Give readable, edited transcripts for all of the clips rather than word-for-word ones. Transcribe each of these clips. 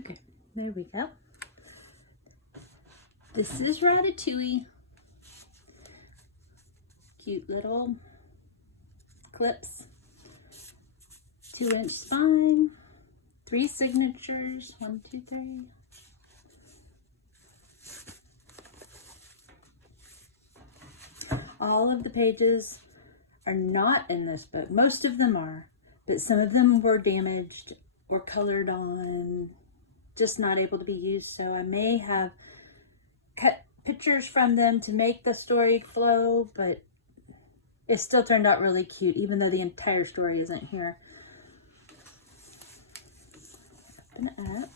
Okay, there we go. This is Ratatouille. Cute little clips. 2-inch spine. 3 signatures. 1, 2, 3. All of the pages are not in this book. Most of them are, but some of them were damaged or colored on, just not able to be used. So I may have cut pictures from them to make the story flow, but it still turned out really cute, even though the entire story isn't here. Open up.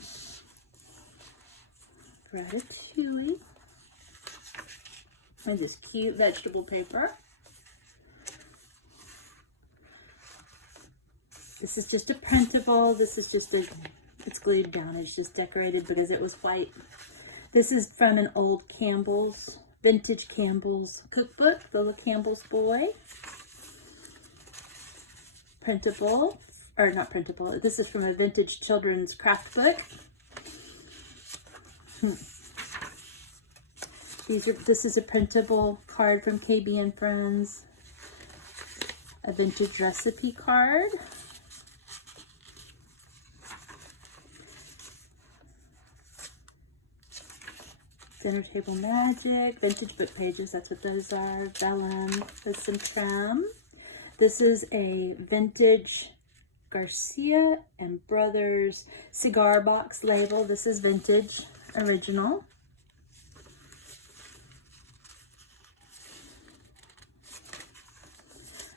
Ratatouille. And this cute vegetable paper. This is just a printable. This is just it's glued down. It's just decorated because it was white. This is from an old Campbell's, vintage Campbell's cookbook, the little Campbell's boy. Printable, or not printable. This is from a vintage children's craft book. This is a printable card from KB and Friends. A vintage recipe card. Dinner Table Magic, vintage book pages, that's what those are. Vellum with some trim. This is a vintage Garcia and Brothers cigar box label. This is vintage original.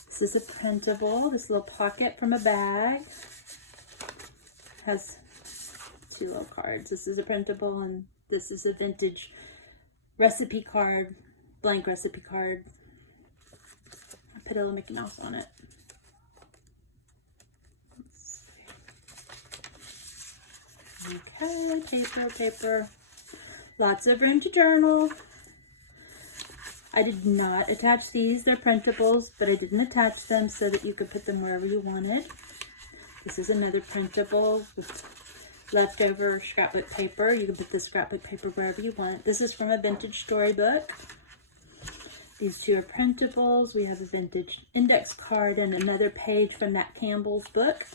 This is a printable, this little pocket from a bag. Has 2 little cards. This is a printable and this is a vintage recipe card, blank recipe card. I put a little Mickey Mouse on it. Okay, paper. Lots of room to journal. I did not attach these. They're printables, but I didn't attach them so that you could put them wherever you wanted. This is another printable with leftover scrapbook paper. You can put the scrapbook paper wherever you want. This is from a vintage storybook. These 2 are printables. We have a vintage index card and another page from that Campbell's book.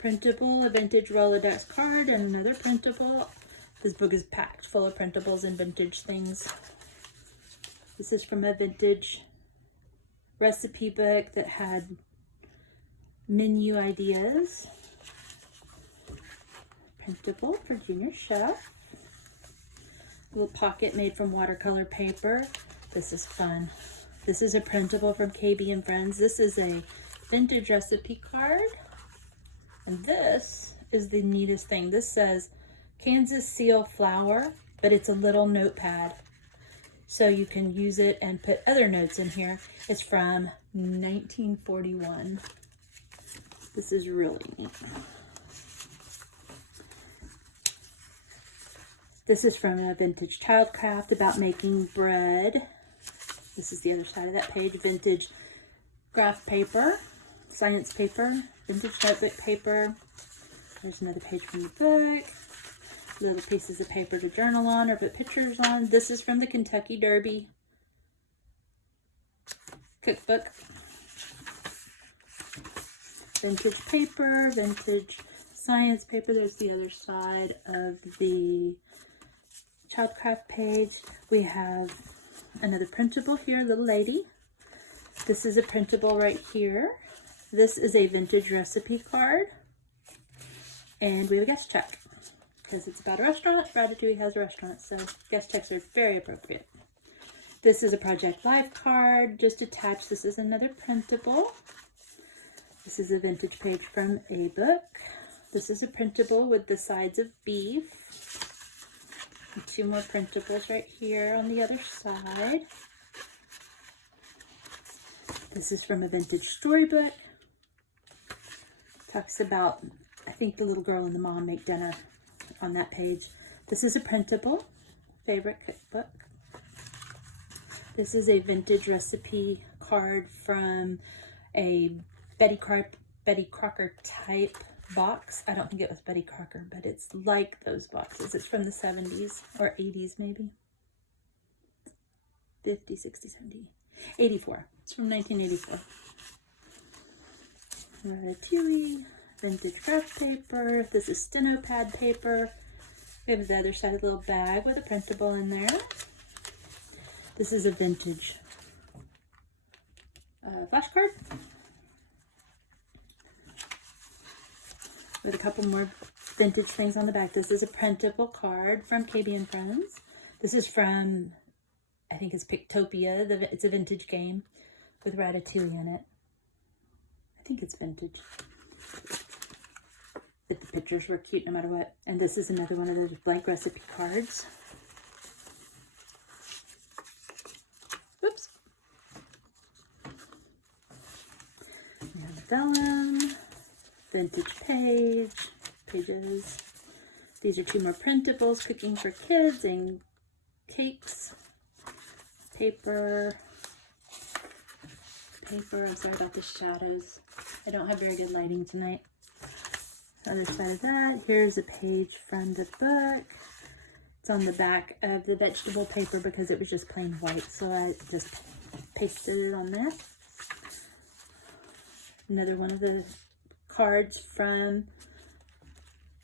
Printable, a vintage Rolodex card and another printable. This book is packed full of printables and vintage things. This is from a vintage recipe book that had menu ideas. Printable for junior chef. A little pocket made from watercolor paper. This is fun. This is a printable from KB and Friends. This is a vintage recipe card. And this is the neatest thing. This says Kansas seal flour, but it's a little notepad. So you can use it and put other notes in here. It's from 1941. This is really neat. This is from a vintage childcraft about making bread. This is the other side of that page. Vintage graph paper, science paper, vintage notebook paper. There's another page from the book. Little pieces of paper to journal on or put pictures on. This is from the Kentucky Derby cookbook. Vintage paper, vintage science paper. There's the other side of the childcraft page. We have another printable here, little lady. This is a printable right here. This is a vintage recipe card. And we have a guest check. Because it's about a restaurant. Ratatouille has a restaurant, so guest checks are very appropriate. This is a Project Life card, just attached. This is another printable. This is a vintage page from a book. This is a printable with the sides of beef. And 2 more printables right here on the other side. This is from a vintage storybook. Talks about, I think the little girl and the mom make dinner on that page. This is a printable, favorite cookbook. This is a vintage recipe card from a Betty Betty Crocker type box. I don't think it was Betty Crocker, but it's like those boxes. It's from the 70s or 80s maybe. 50, 60, 70, 84. It's from 1984. Ratatouille, vintage craft paper. This is steno pad paper. We have the other side of the little bag with a printable in there. This is a vintage flashcard with a couple more vintage things on the back. This is a printable card from KB and Friends. This is from, I think it's Pictopia. It's a vintage game with Ratatouille in it. I think it's vintage. But the pictures were cute no matter what. And this is another one of those blank recipe cards. Whoops. We have vellum, vintage pages. These are two more printables, cooking for kids and cakes. Paper. I'm sorry about the shadows. I don't have very good lighting tonight. Other side of that, here's a page from the book. It's on the back of the vegetable paper because it was just plain white, so I just pasted it on there. Another one of the cards from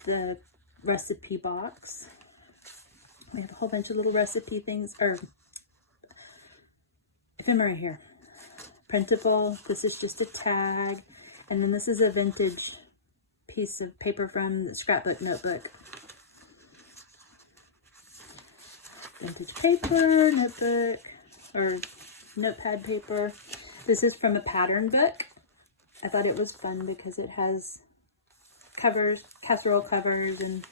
the recipe box. We have a whole bunch of little recipe things, or ephemera here. Printable, this is just a tag, and then this is a vintage piece of paper from the Scrapbook notebook. Vintage paper, notebook, or notepad paper. This is from a pattern book. I thought it was fun because it has covers, casserole covers, and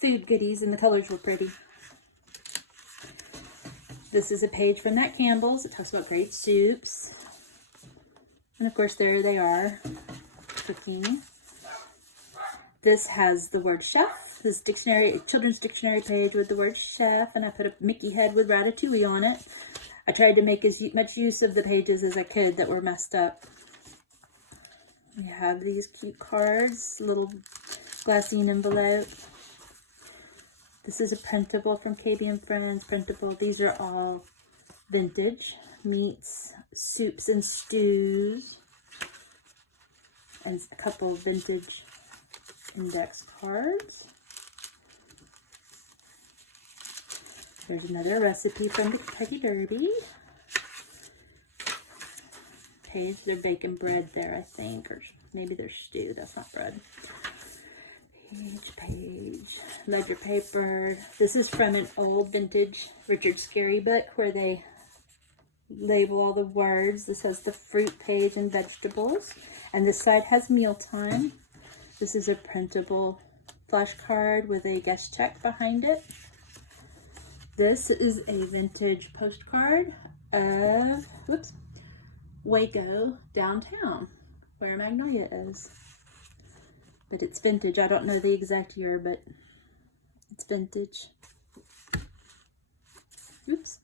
food goodies, and the colors were pretty. This is a page from Nat Campbell's. It talks about great soups. And of course, there they are, cooking. This has the word chef. This dictionary, children's dictionary page with the word chef, and I put a Mickey head with Ratatouille on it. I tried to make as much use of the pages as I could that were messed up. We have these cute cards, little glassine envelope. This is a printable from KB and Friends, printable. These are all vintage meats, soups and stews, and a couple of vintage index cards. There's another recipe from the Kentucky Derby. Page, they're baking bread there, I think, or maybe they're stew. That's not bread. Page, ledger paper. This is from an old vintage Richard Scarry book where they label all the words. This has the fruit page and vegetables, and this side has mealtime. This is a printable flashcard with a guest check behind it. This is a vintage postcard of, Waco downtown, where Magnolia is. But it's vintage. I don't know the exact year, but it's vintage. Oops.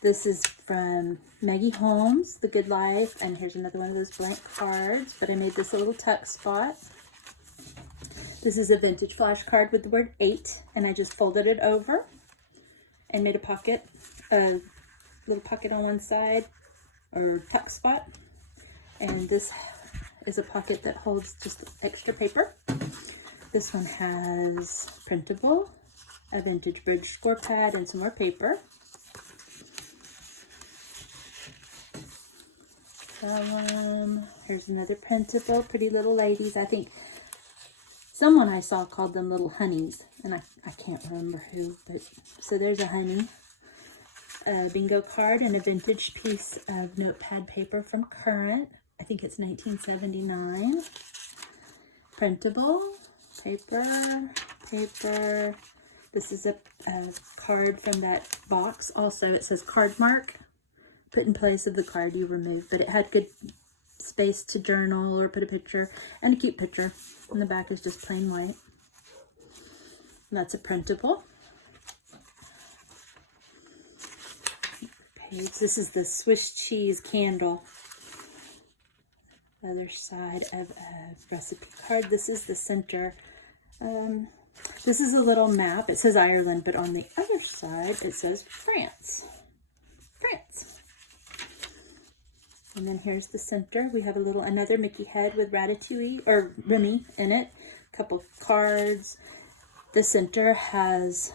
This is from Maggie Holmes, The Good Life, and here's another one of those blank cards, but I made this a little tuck spot. This is a vintage flashcard with the word 8, and I just folded it over and made a pocket, a little pocket on one side, or tuck spot. And this is a pocket that holds just extra paper. This one has printable, a vintage bridge score pad, and some more paper. Here's another printable, Pretty Little Ladies. I think someone I saw called them Little Honeys, and I can't remember who, but so there's a honey. A bingo card and a vintage piece of notepad paper from Current. I think it's 1979. Printable, paper. This is a card from that box. Also, it says card mark, put in place of the card you removed, but it had good space to journal or put a picture, and a cute picture. And the back is just plain white. And that's a printable. page. This is the Swiss cheese candle. The other side of a recipe card. This is the center. This is a little map. It says Ireland, but on the other side it says France. France. And then here's the center. We have another Mickey head with Ratatouille or Remy in it. A couple cards. The center has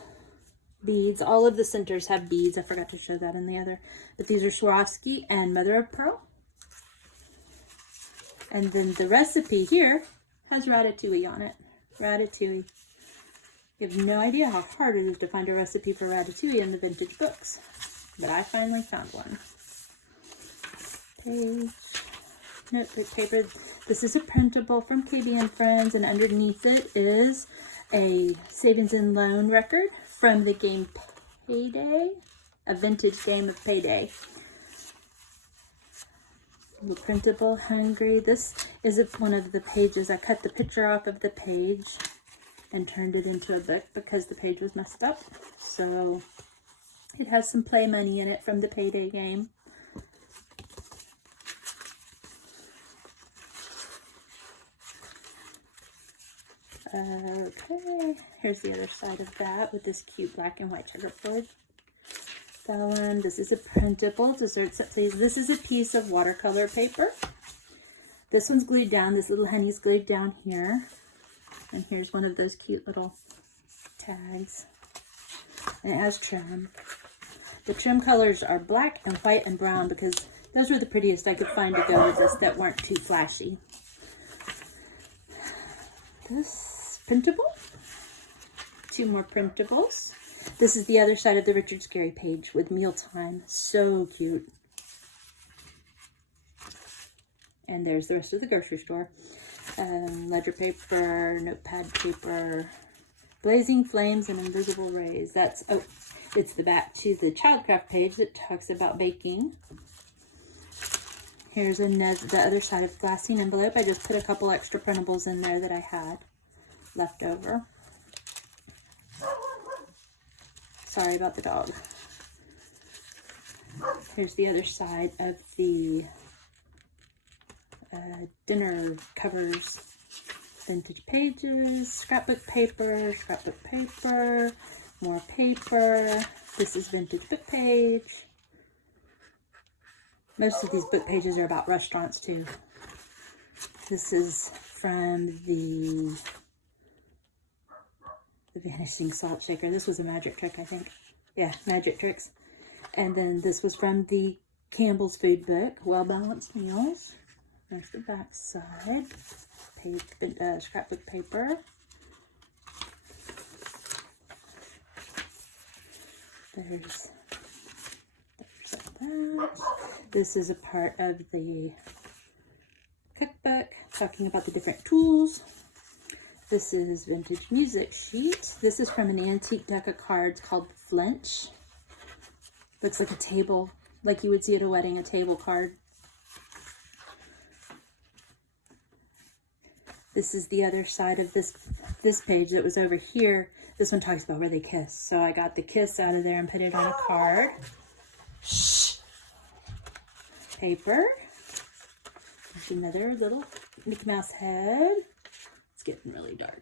beads. All of the centers have beads. I forgot to show that in the other. But these are Swarovski and mother of pearl. And then the recipe here has Ratatouille on it. Ratatouille. You have no idea how hard it is to find a recipe for Ratatouille in the vintage books. But I finally found one. Page. Notebook paper. This is a printable from KB and Friends, and underneath it is a savings and loan record from the game Payday. A vintage game of Payday. The printable Hungry. This is one of the pages. I cut the picture off of the page and turned it into a book because the page was messed up. So it has some play money in it from the Payday game. Okay, here's the other side of that with this cute black and white checkerboard. That one, this is a printable dessert set, please. This is a piece of watercolor paper. This one's glued down. This little honey's glued down here. And here's one of those cute little tags. And it has trim. The trim colors are black and white and brown because those were the prettiest I could find to go with this that weren't too flashy. This printable. Two more printables. This is the other side of the Richard Scarry page with mealtime. So cute. And there's the rest of the grocery store. Ledger paper, notepad paper, blazing flames and invisible rays. That's, oh, it's the back to the Childcraft page that talks about baking. Here's the other side of glassine envelope. I just put a couple extra printables in there that I had left over. Sorry about the dog. Here's the other side of the dinner covers. Vintage pages, scrapbook paper, more paper. This is vintage book page. Most of these book pages are about restaurants too. This is from the Vanishing Salt Shaker. This was a magic trick, I think. Yeah, magic tricks. And then this was from the Campbell's Food Book, Well Balanced Meals. There's the back side. Page, scrapbook paper. There's that. This is a part of the cookbook talking about the different tools. This is vintage music sheet. This is from an antique deck of cards called Flinch. Looks like a table, like you would see at a wedding, a table card. This is the other side of this page that was over here. This one talks about where they kiss. So I got the kiss out of there and put it on a card. Shh. Paper. There's another little Mickey Mouse head. It's getting really dark.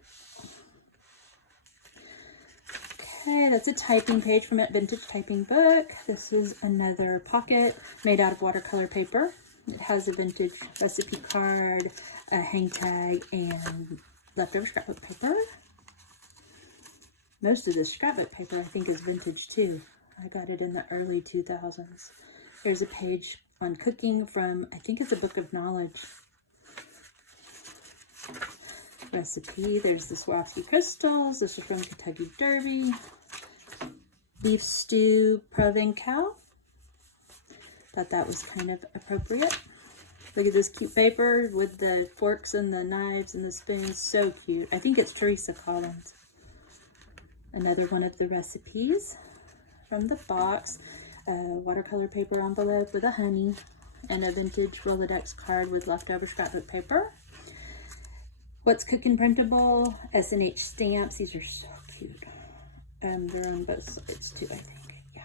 Okay, that's a typing page from a vintage typing book. This is another pocket made out of watercolor paper. It has a vintage recipe card, a hang tag, and leftover scrapbook paper. Most of this scrapbook paper I think is vintage too. I got it in the early 2000s. There's a page on cooking from, I think it's a book of knowledge. Recipe, there's the Swarovski crystals. This is from Kentucky Derby. Beef stew Provencal. Thought that was kind of appropriate. Look at this cute paper with the forks and the knives and the spoons. So cute. I think it's Teresa Collins. Another one of the recipes from the box. Watercolor paper envelope with a honey and a vintage Rolodex card with leftover scrapbook paper. What's Cooking printable, S&H stamps. These are so cute. They're on both sides too, I think. Yeah.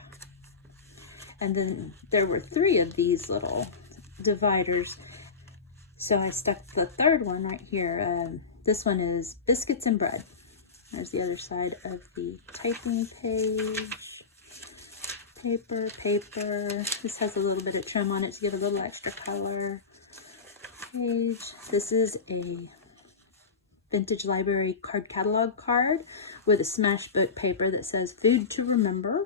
And then there were 3 of these little dividers. So I stuck the third one right here. This one is biscuits and bread. There's the other side of the typing page. Paper, paper. This has a little bit of trim on it to give a little extra color. Page. This is a vintage library card catalog card with a smash book paper that says food to remember.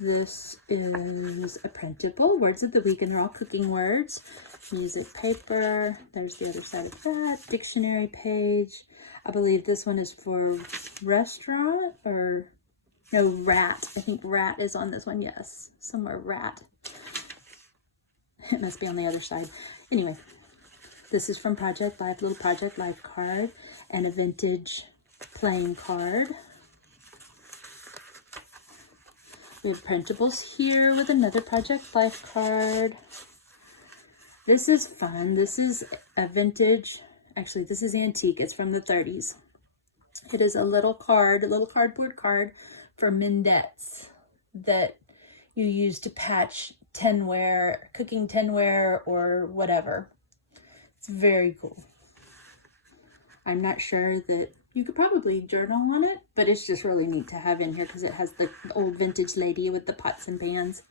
This is a printable, words of the week, and they're all cooking words. Music paper, there's the other side of that. Dictionary page. I believe this one is for restaurant, or no, rat. I think rat is on this one, yes. Somewhere rat. It must be on the other side. Anyway, this is from Project Life, little Project Life card, and a vintage playing card. We have printables here with another Project Life card. This is fun. This is a vintage, actually this is antique. It's from the 30s. It is a little card, a little cardboard card for Mindettes that you use to patch tinware, cooking tinware or whatever. It's very cool. I'm not sure that you could probably journal on it, but it's just really neat to have in here because it has the old vintage lady with the pots and pans.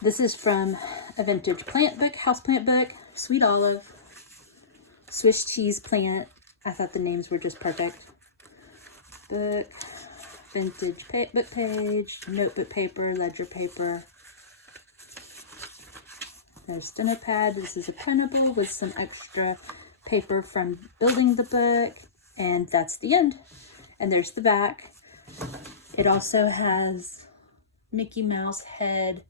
This is from a vintage plant book, house plant book, sweet olive, Swiss cheese plant. I thought the names were just perfect. Book, vintage book page, notebook paper, ledger paper. There's steno pad. This is a printable with some extra paper from building the book. And that's the end. And there's the back. It also has Mickey Mouse head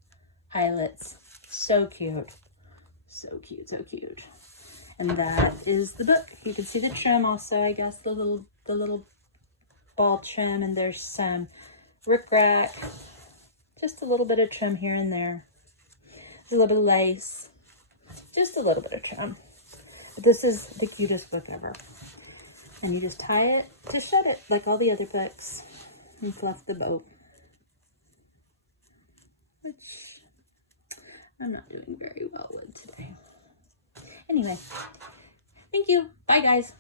eyelets. So cute. So cute, so cute. And that is the book. You can see the trim also, I guess, the little ball trim, and there's some rickrack. Just a little bit of trim here and there. A little bit of lace. Just a little bit of trim. But this is the cutest book ever. And you just tie it to shut it like all the other books and fluff the bow. Which I'm not doing very well with today. Anyway, thank you. Bye, guys.